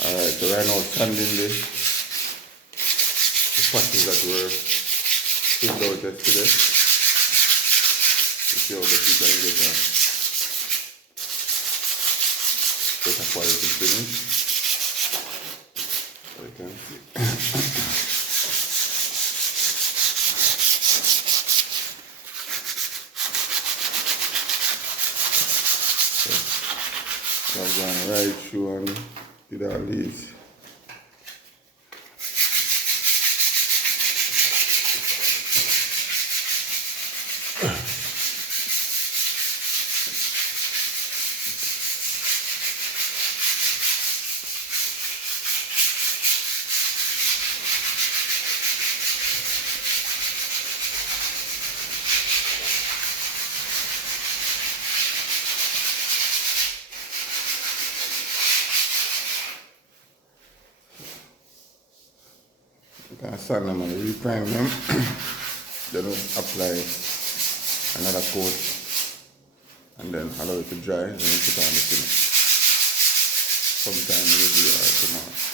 Alright, so right now sanding the patches that were filled out yesterday. To see how best we can get a better quality finish. So you can see. So I'm going right through and did all these. You can sand them and reprime them. Then we'll apply another coat and then allow it to dry and then put on the finish. Sometime we'll do it tomorrow.